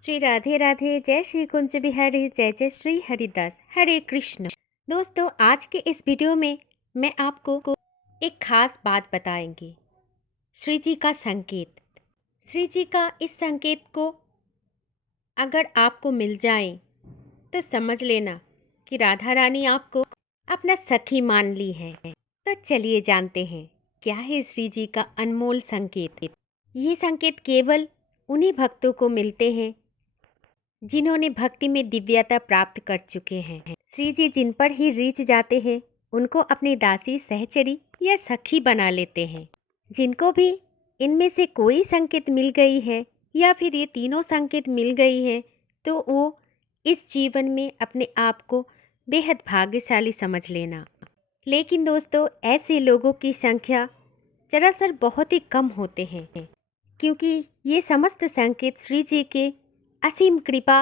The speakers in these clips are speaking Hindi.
श्री राधे राधे। जय श्री कुंज बिहारी। जय जय श्री हरिदास। हरे कृष्ण। दोस्तों, आज के इस वीडियो में मैं आपको एक खास बात बताएंगी। श्री जी का संकेत। श्री जी का इस संकेत को अगर आपको मिल जाए तो समझ लेना कि राधा रानी आपको अपना सखी मान ली है। तो चलिए जानते हैं क्या है श्री जी का अनमोल संकेत। ये संकेत केवल उन्हीं भक्तों को मिलते हैं जिन्होंने भक्ति में दिव्यता प्राप्त कर चुके हैं। श्री जी जिन पर ही रीच जाते हैं उनको अपनी दासी, सहचरी या सखी बना लेते हैं। जिनको भी इनमें से कोई संकेत मिल गई है या फिर ये तीनों संकेत मिल गई है तो वो इस जीवन में अपने आप को बेहद भाग्यशाली समझ लेना। लेकिन दोस्तों, ऐसे लोगों की संख्या दरअसल बहुत ही कम होते हैं, क्योंकि ये समस्त संकेत श्री जी के असीम कृपा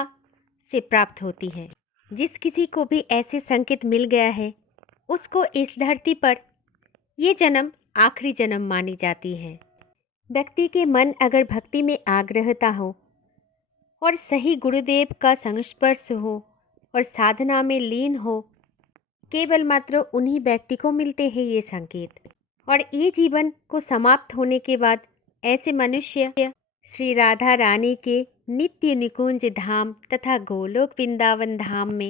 से प्राप्त होती है। जिस किसी को भी ऐसे संकेत मिल गया है उसको इस धरती पर ये जन्म आखिरी जन्म मानी जाती है। व्यक्ति के मन अगर भक्ति में आग्रहता हो और सही गुरुदेव का संस्पर्श हो और साधना में लीन हो, केवल मात्र उन्हीं व्यक्ति को मिलते हैं ये संकेत। और ये जीवन को समाप्त होने के बाद ऐसे मनुष्य श्री राधा रानी के नित्य निकुंज धाम तथा गोलोक वृंदावन धाम में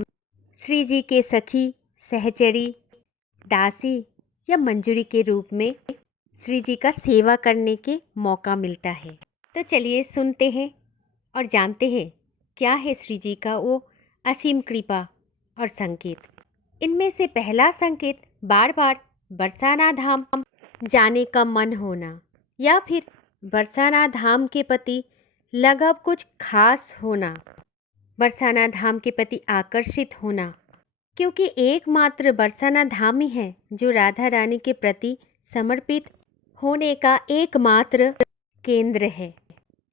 श्री जी के सखी, सहचरी, दासी या मंजूरी के रूप में श्री जी का सेवा करने के मौका मिलता है। तो चलिए सुनते हैं और जानते हैं क्या है श्री जी का वो असीम कृपा और संकेत। इनमें से पहला संकेत बार बार बरसाना धाम जाने का मन होना या फिर बरसाना धाम के प्रति लगाव कुछ खास होना, बरसाना धाम के प्रति आकर्षित होना, क्योंकि एकमात्र बरसाना धाम ही है जो राधा रानी के प्रति समर्पित होने का एकमात्र केंद्र है।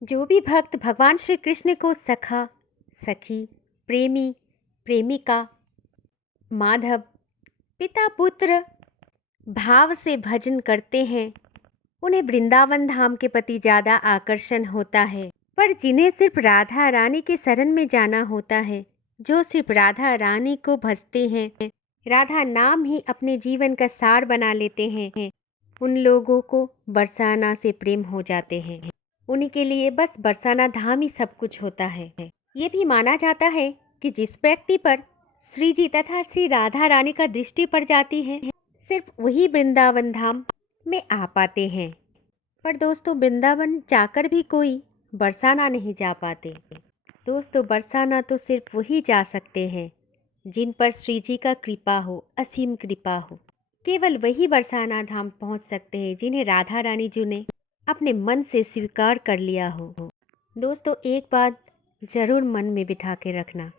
जो भी भक्त भगवान श्री कृष्ण को सखा, सखी, प्रेमी, प्रेमिका, माधव, पिता, पुत्र भाव से भजन करते हैं उन्हें वृंदावन धाम के प्रति ज़्यादा आकर्षण होता है। पर जिन्हें सिर्फ राधा रानी के शरण में जाना होता है, जो सिर्फ राधा रानी को भजते हैं, राधा नाम ही अपने जीवन का सार बना लेते हैं, उन लोगों को बरसाना से प्रेम हो जाते हैं। उन्हीं के लिए बस बरसाना धाम ही सब कुछ होता है। ये भी माना जाता है कि जिस व्यक्ति पर श्री जी तथा श्री राधा रानी का दृष्टि पड़ जाती है, सिर्फ वही वृंदावन धाम में आ पाते हैं। पर दोस्तों, वृंदावन जाकर भी कोई बरसाना नहीं जा पाते। दोस्तों, बरसाना तो सिर्फ वही जा सकते हैं जिन पर श्री जी का कृपा हो, असीम कृपा हो। केवल वही बरसाना धाम पहुंच सकते हैं जिन्हें राधा रानी जी ने अपने मन से स्वीकार कर लिया हो। दोस्तों, एक बात जरूर मन में बिठा के रखना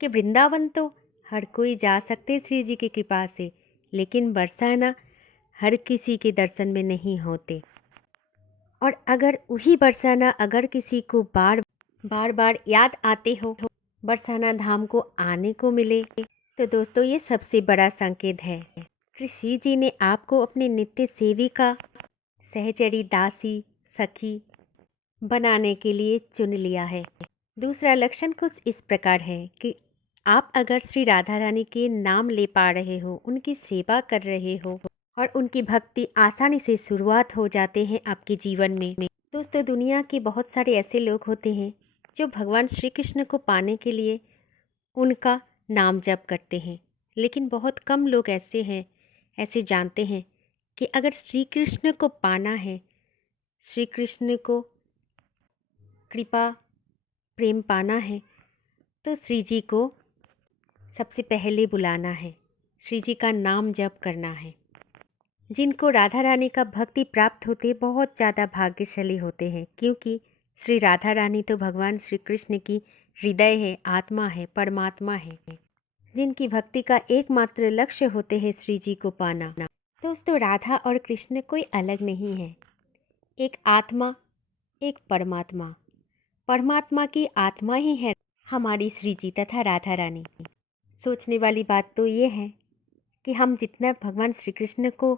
कि वृंदावन तो हर कोई जा सकते श्री जी की कृपा से, लेकिन बरसाना हर किसी के दर्शन में नहीं होते। और अगर वही बरसाना अगर किसी को बार बार याद आते हो, बरसाना धाम को आने को मिले, तो दोस्तों ये सबसे बड़ा संकेत है कि श्री जी ने आपको अपने नित्य सेविका, सहचरी, दासी, सखी बनाने के लिए चुन लिया है। दूसरा लक्षण कुछ इस प्रकार है कि आप अगर श्री राधा रानी के नाम ले पा रहे हो, उनकी सेवा कर रहे हो और उनकी भक्ति आसानी से शुरुआत हो जाते हैं आपके जीवन में। दोस्तों, दुनिया के बहुत सारे ऐसे लोग होते हैं जो भगवान श्री कृष्ण को पाने के लिए उनका नाम जप करते हैं, लेकिन बहुत कम लोग ऐसे जानते हैं कि अगर श्री कृष्ण को पाना है, श्री कृष्ण को कृपा प्रेम पाना है, तो श्री जी को सबसे पहले बुलाना है, श्री जी का नाम जप करना है। जिनको राधा रानी का भक्ति प्राप्त होते बहुत ज़्यादा भाग्यशाली होते हैं, क्योंकि श्री राधा रानी तो भगवान श्री कृष्ण की हृदय है, आत्मा है, परमात्मा है, जिनकी भक्ति का एकमात्र लक्ष्य होते हैं श्री जी को पाना। दोस्तों, राधा और कृष्ण कोई अलग नहीं है, एक आत्मा, एक परमात्मा। परमात्मा की आत्मा ही है हमारी श्री जी तथा राधा रानी। सोचने वाली बात तो ये है कि हम जितना भगवान श्री कृष्ण को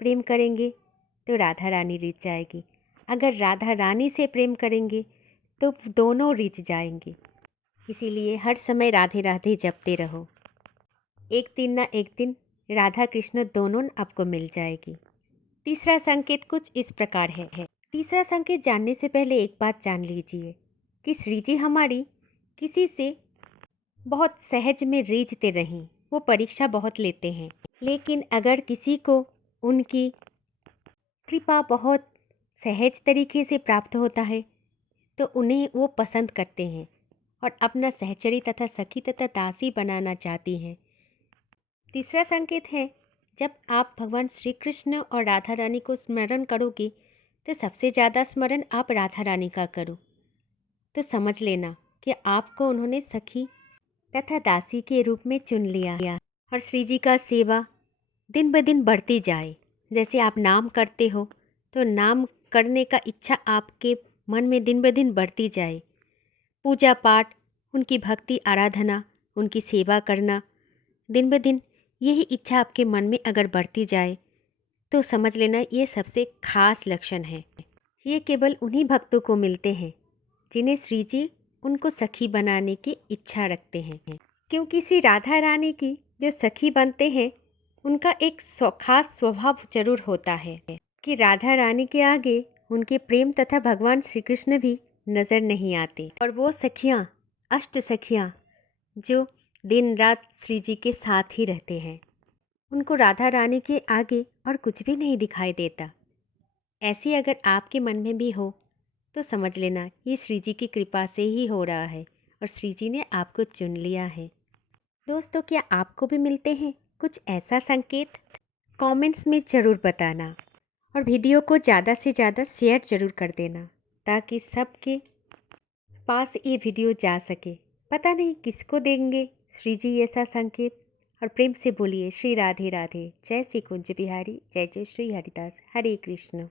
प्रेम करेंगे तो राधा रानी रीत जाएगी। अगर राधा रानी से प्रेम करेंगे तो दोनों रिझ जाएंगे। इसीलिए हर समय राधे राधे जपते रहो। एक दिन ना एक दिन राधा कृष्ण दोनों आपको मिल जाएगी। तीसरा संकेत कुछ इस प्रकार है। तीसरा संकेत जानने से पहले एक बात जान लीजिए कि श्री जी हमारी किसी से बहुत सहज में रीझते नहीं, वो परीक्षा बहुत लेते हैं। लेकिन अगर किसी को उनकी कृपा बहुत सहज तरीके से प्राप्त होता है तो उन्हें वो पसंद करते हैं और अपना सहचरी तथा सखी तथा दासी बनाना चाहती हैं। तीसरा संकेत है, जब आप भगवान श्री कृष्ण और राधा रानी को स्मरण करोगे तो सबसे ज़्यादा स्मरण आप राधा रानी का करो, तो समझ लेना कि आपको उन्होंने सखी तथा दासी के रूप में चुन लिया और श्री जी का सेवा दिन ब दिन बढ़ती जाए। जैसे आप नाम करते हो तो नाम करने का इच्छा आपके मन में दिन ब दिन बढ़ती जाए। पूजा पाठ, उनकी भक्ति आराधना, उनकी सेवा करना दिन ब दिन यही इच्छा आपके मन में अगर बढ़ती जाए तो समझ लेना ये सबसे खास लक्षण है। ये केवल उन्हीं भक्तों को मिलते हैं जिन्हें श्री जी उनको सखी बनाने की इच्छा रखते हैं। क्योंकि श्री राधा रानी की जो सखी बनते हैं उनका एक खास स्वभाव जरूर होता है कि राधा रानी के आगे उनके प्रेम तथा भगवान श्री कृष्ण भी नज़र नहीं आते। और वो सखियाँ, अष्ट सखियाँ जो दिन रात श्री जी के साथ ही रहते हैं, उनको राधा रानी के आगे और कुछ भी नहीं दिखाई देता। ऐसी अगर आपके मन में भी हो तो समझ लेना ये श्री जी की कृपा से ही हो रहा है और श्री जी ने आपको चुन लिया है। दोस्तों, क्या आपको भी मिलते हैं कुछ ऐसा संकेत? कमेंट्स में ज़रूर बताना और वीडियो को ज़्यादा से ज़्यादा शेयर ज़रूर कर देना ताकि सबके पास ये वीडियो जा सके। पता नहीं किसको देंगे श्री जी ऐसा संकेत। और प्रेम से बोलिए श्री राधे राधे। जय श्री कुंज बिहारी, जय जय श्री हरिदास। हरे कृष्ण।